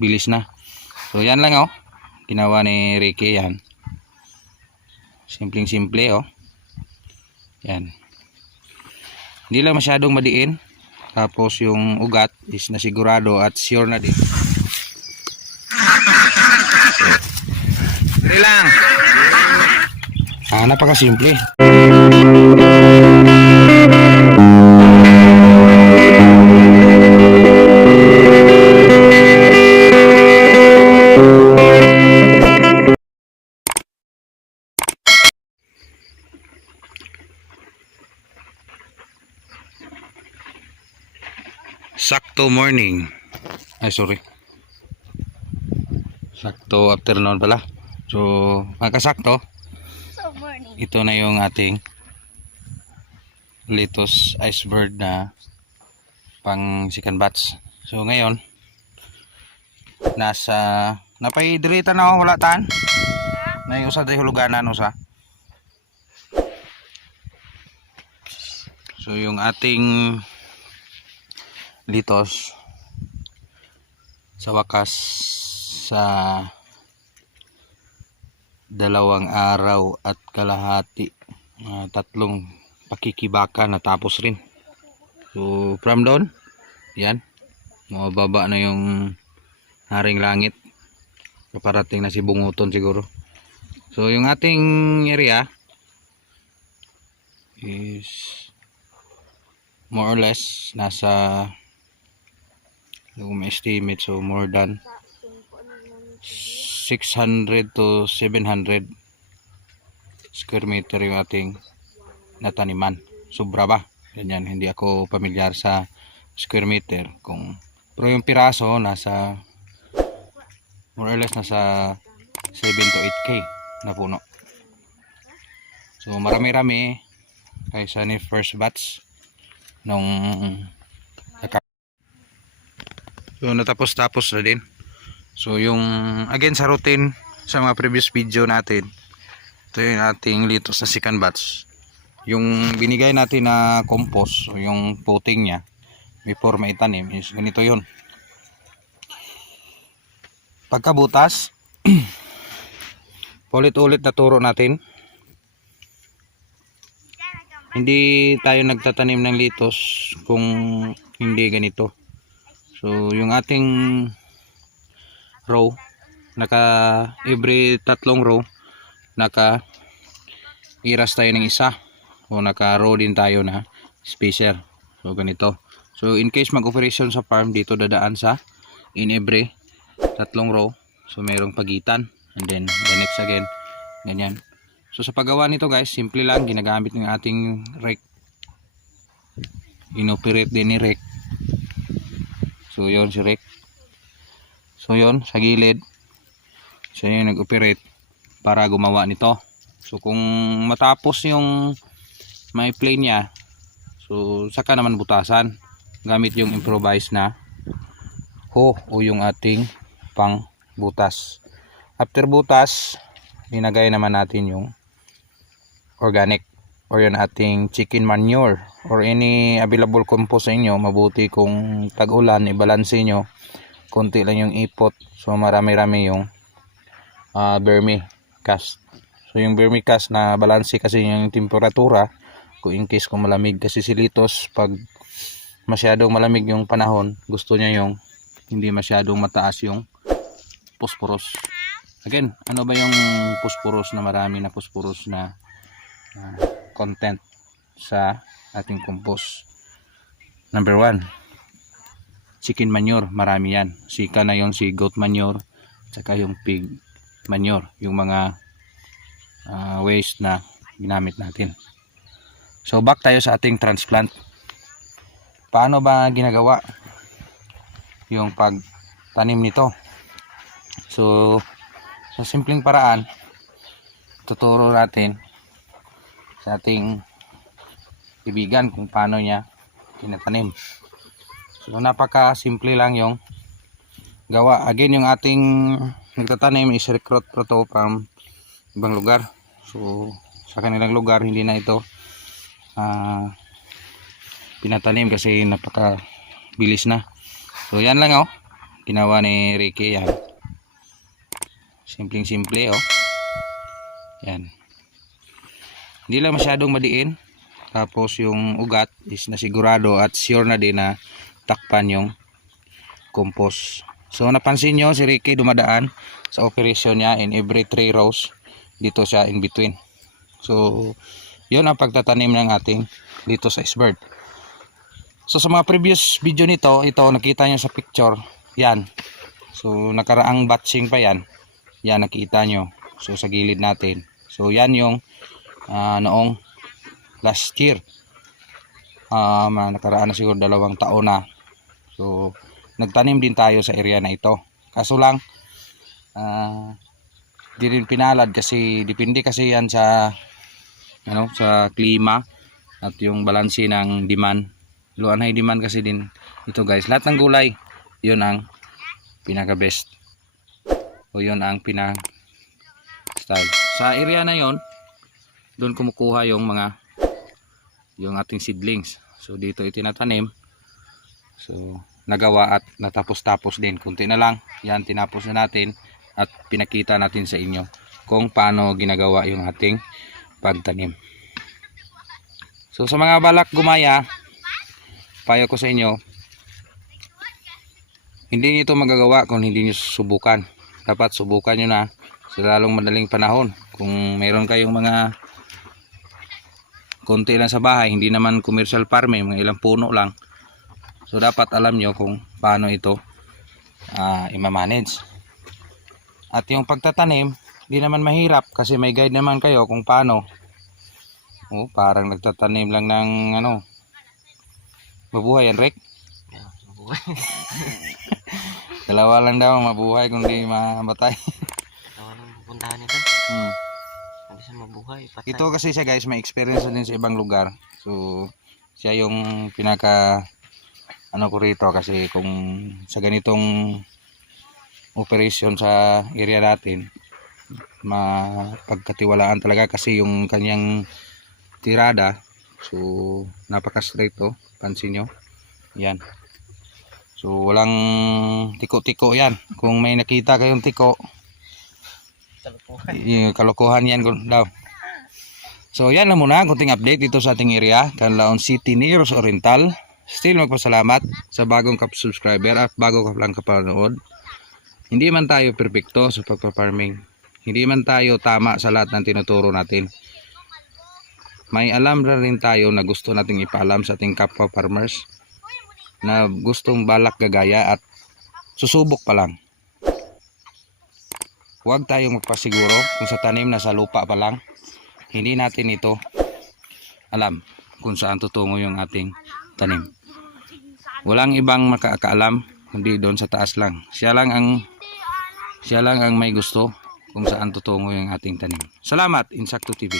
bilis na. So yan lang oh, ginawa ni Ricky yan. Simpleng simple oh. Yan. Hindi lang masyadong madiin. Tapos yung ugat is nasigurado at sure na din. Dali lang. Napakasimple. Sakto morning. Sorry. Sakto afternoon pala. So, magkasakto. Ito na yung ating Litos Icebird na pang second batch. So, ngayon napaidirita na ako, wala tan. Na yung usa day huluganan usa. So, yung ating litos sa wakas sa 2 araw at kalahati, 3 pakikibaka natapos rin. So from doon yan, mababa na yung haring langit, paparating na si bunguton siguro. So yung ating area is more or less nasa estimate, so more than 600 to 700 square meter yung ating nataniman. Sobra ba? Ganyan, hindi ako pamilyar sa square meter pero yung piraso nasa more or less nasa 7 to 8k na puno. So marami-rami kaysa ni first batch nung natapos na din. So yung again sa routine sa mga previous video natin, ito yung ating litos sa second batch. Yung binigay natin na compost, yung potting nya before maitanim is ganito yun. Pagkabutas ulit-ulit na turo natin, hindi tayo nagtatanim ng litos kung hindi ganito. So yung ating row, every 3 row iras tayo ng isa, o naka row din tayo na spacer. So ganito. So in case mag-operation sa farm, dito dadaan sa in every 3 row. So mayroong pagitan, and then the next again, ganyan. So sa paggawa nito guys, simple lang, ginagamit ng ating rake. Inoperate din ni rake. So yon si rake. So yon sa gilid, so yun nag-operate para gumawa nito. So kung matapos yung may plane nya, so saka naman butasan gamit yung improvised na hoe o yung ating pang butas. After butas, linagay naman natin yung organic or yung ating chicken manure or any available compost sa inyo. Mabuti kung tag-ulan, ibalanse nyo, konti lang yung ipot, so marami-rami yung vermicast. So yung vermicast na balanse kasi yung temperatura, kung in case kung malamig kasi si litos, pag masyadong malamig yung panahon, gusto niya yung hindi masyadong mataas yung phosphorus. Again, ano ba yung phosphorus na marami na phosphorus na content sa ating compost? Number 1, chicken manure, marami yan. Sika na yung si goat manure, saka yung pig manure, yung mga waste na ginamit natin. So back tayo sa ating transplant. Paano ba ginagawa yung pagtanim nito? So sa simpleng paraan, tuturo natin sa ating kaibigan kung paano niya tinatanim. So napaka simple lang yung gawa. Again, yung ating nagtatanim is recruit proto from ibang lugar. So sa kanilang lugar hindi na ito pinatanim kasi napaka bilis na. So yan lang oh, ginawa ni Ricky. Yan. Simpleng simple oh. Yan. Hindi lang masyadong madiin. Tapos yung ugat is nasigurado at sure na din na takpan yung compost. So napansin nyo si Ricky dumadaan sa operation niya in every 3 rows. Dito siya in between. So yun ang pagtatanim ng ating dito sa S-Bird. So sa mga previous video nito, ito nakita nyo sa picture. Yan. So nakaraang batching pa yan. Yan nakita nyo. So sa gilid natin. So yan yung noong last year. Nakaraan na siguro 2 taon na. So nagtanim din tayo sa area na ito. Kaso lang di rin pinalad kasi depende kasi yan sa sa klima at yung balanse ng demand. Low and high demand kasi din ito guys. Lahat ng gulay, yun ang pinaka best. O yun ang pinaka style. Sa area na yon, doon kumukuha yung ating seedlings. So dito itinatanim. So nagawa at natapos-tapos din. Kunti na lang. Yan tinapos na natin at pinakita natin sa inyo kung paano ginagawa yung ating pagtanim. So sa mga balak gumaya, payo ko sa inyo, hindi niyo ito magagawa kung hindi niyo susubukan. Dapat subukan nyo na sa lalong madaling panahon. Kung mayroon kayong mga konti lang sa bahay, hindi naman commercial farming, mga ilang puno lang. So dapat alam nyo kung paano ito i-manage. At yung pagtatanim, hindi naman mahirap kasi may guide naman kayo kung paano. Oh, parang nagtatanim lang ng mabuhay yan, Rick? Yeah, mabuhay. Dalawa lang daw mabuhay kung di mamatay. Dalawa lang pupuntahan nito. Hindi siya mabuhay, patay. Ito kasi siya guys, may experience din sa ibang lugar. So siya yung pinaka ko rito kasi kung sa ganitong operation sa area natin, mapagkatiwalaan talaga kasi yung kanyang tirada. So napaka straight to, pansin nyo yan. So walang tiko-tiko yan. Kung may nakita kayong tiko, kalokohan yan daw. So yan lang muna, kunting update dito sa ating area, Canlaon City, Negros Oriental. Still magpasalamat sa bagong subscriber at bago ka lang kapanood. Hindi man tayo perfecto sa pagpa-farming, hindi man tayo tama sa lahat ng tinuturo natin. May alam na rin tayo na gusto nating ipaalam sa ating kapwa farmers na gustong balak gagaya at susubok pa lang. Huwag tayong magpasiguro kung sa tanim na sa lupa pa lang. Hindi natin ito alam kung saan tutungo yung ating tanim. Walang ibang makakaalam kundi doon sa taas lang. Siya lang ang may gusto kung saan tutungo yung ating tanim. Salamat, Insakto TV.